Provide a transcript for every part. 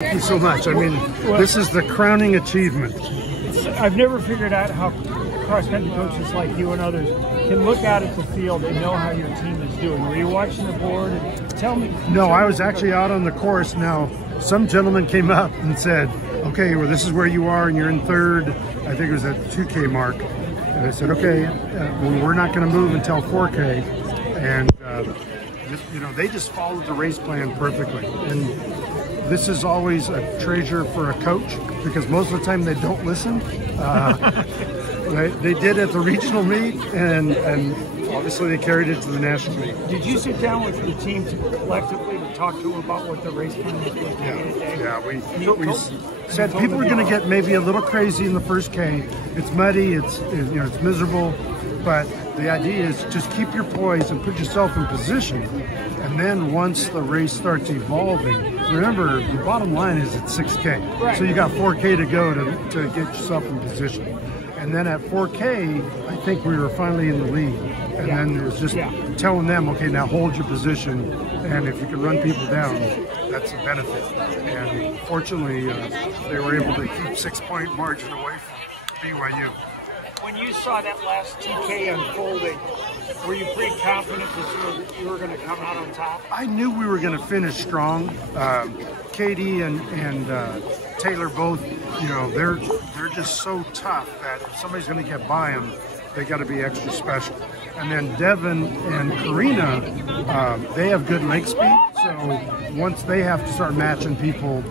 Thank you so much. I mean, this is the crowning achievement. I've never figured out how cross-country coaches like you and others can look out at the field and know how your team is doing. Were you watching the board? Tell me. No, I was actually out on the course. Now, some gentleman came up and said, okay, well, this is where you are, and you're in third. I think it was at the 2K mark. And I said, okay, well, we're not going to move until 4K. And, you know, they just followed the race plan perfectly. And this is always a treasure for a coach because most of the time they don't listen. They did at the regional meet, and obviously they carried it to the national meet. Did you sit down with the team collectively to talk to them about what the race plan was going to be? Yeah, we said people are going to get maybe a little crazy in the first K. It's muddy, it's miserable, but the idea is just keep your poise and put yourself in position. And then once the race starts evolving, remember the bottom line is it's 6K. Right. So you got 4K to go to get yourself in position. And then at 4K, I think we were finally in the lead. And then it was just telling them, okay, now hold your position. And if you can run people down, that's a benefit. And fortunately, they were able to keep 6-point margin away from BYU. When you saw that last 2K unfolding, were you pretty confident that you were going to come out on top? I knew we were going to finish strong. Katie and Taylor both, you know, they're just so tough that if somebody's going to get by them, they got to be extra special. And then Devin and Karina, they have good leg speed, so once they have to start matching people,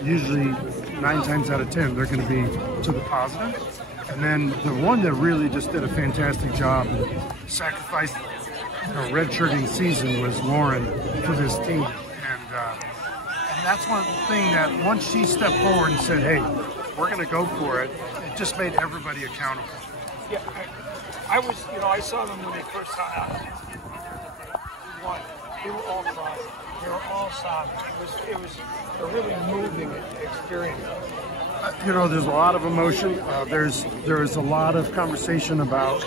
usually 9 times out of 10, they're going to be to the positive. And then the one that really just did a fantastic job and sacrificed a redshirting season was Lauren for this team. And that's one thing that once she stepped forward and said, hey, we're going to go for it, it just made everybody accountable. Yeah, I saw them when they first got out. They were all crying. They were all sobbing. It was a really moving experience. You know, there's a lot of emotion. There's a lot of conversation about,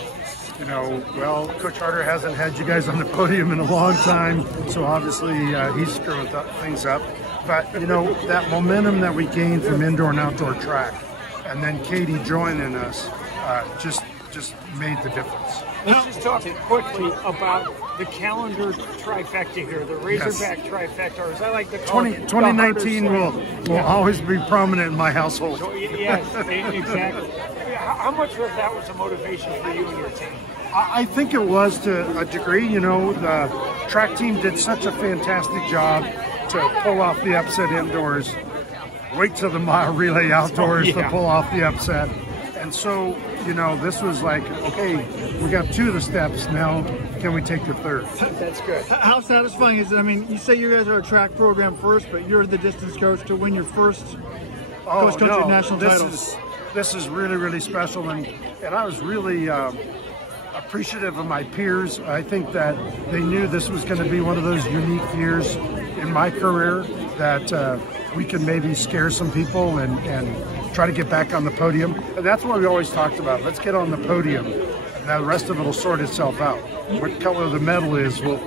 you know, well, Coach Harter hasn't had you guys on the podium in a long time, so obviously he's screwing things up. But, you know, that momentum that we gained from indoor and outdoor track, and then Katie joining us, just made the difference. Let's just talk quickly about the calendar trifecta here, the Razorback trifecta, or as I like to call it, 2019 will always be prominent in my household. Yes, exactly. How much of that was a motivation for you and your team? I think it was to a degree. You know, the track team did such a fantastic job to pull off the upset indoors. Wait till the mile relay outdoors to pull off the upset. And so, you know, this was like, okay, we got 2 of the steps. Now, can we take the 3rd? That's good. How satisfying is it? I mean, you say you guys are a track program first, but you're the distance coach to win your first cross-country national title. This is really, really special. And I was really appreciative of my peers. I think that they knew this was going to be one of those unique years in my career that we can maybe scare some people and try to get back on the podium. And that's what we always talked about. Let's get on the podium. Now the rest of it will sort itself out. What color the medal is, we'll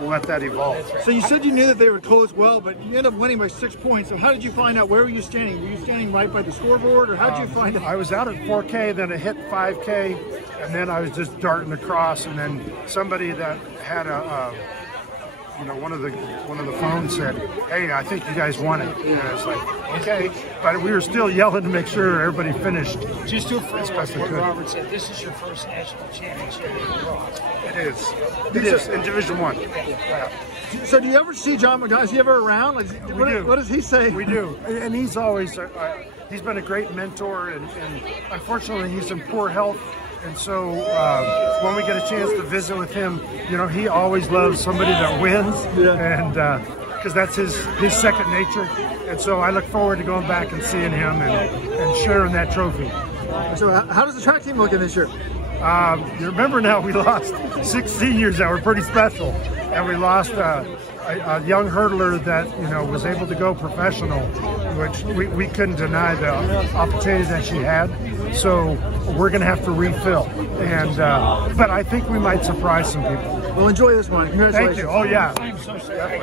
let that evolve. So you said you knew that they were close well, but you ended up winning by 6 points. So how did you find out? Where were you standing? Were you standing right by the scoreboard, or how did you find out? I was out at 4K, then it hit 5K, and then I was just darting across, and then somebody that had one of the phones said, hey, I think you guys won it. And I was like, okay. But we were still yelling to make sure everybody finished. Just to follow what Robert said, this is your first national championship in cross. It is. It is in Division I. Yeah. So do you ever see John McDonough? Is he ever around? What does he say? We do. And he's always, he's been a great mentor, and unfortunately he's in poor health. And so when we get a chance to visit with him, you know, he always loves somebody that wins, and because that's his second nature. And so I look forward to going back and seeing him and sharing that trophy. So how does the track team look in this year? You remember now we lost 6 seniors that were pretty special, and we lost a young hurdler that, you know, was able to go professional, which we couldn't deny the opportunity that she had. So we're going to have to refill, and but I think we might surprise some people. Well, enjoy this one. Congratulations. Thank you. Oh yeah. I'm so sorry.